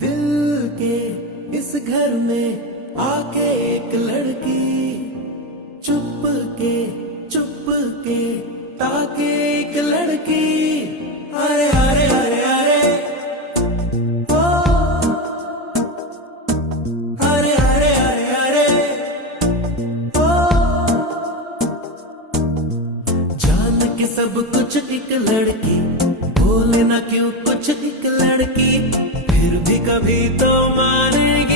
दिल के इस घर में आके एक लड़की चुप के ताके एक लड़की। अरे अरे अरे अरे ओ अरे अरे अरे अरे ओ जान के सब कुछ एक लड़की, बोले ना क्यों कुछ एक लड़की, फिर भी कभी तो मानेगी।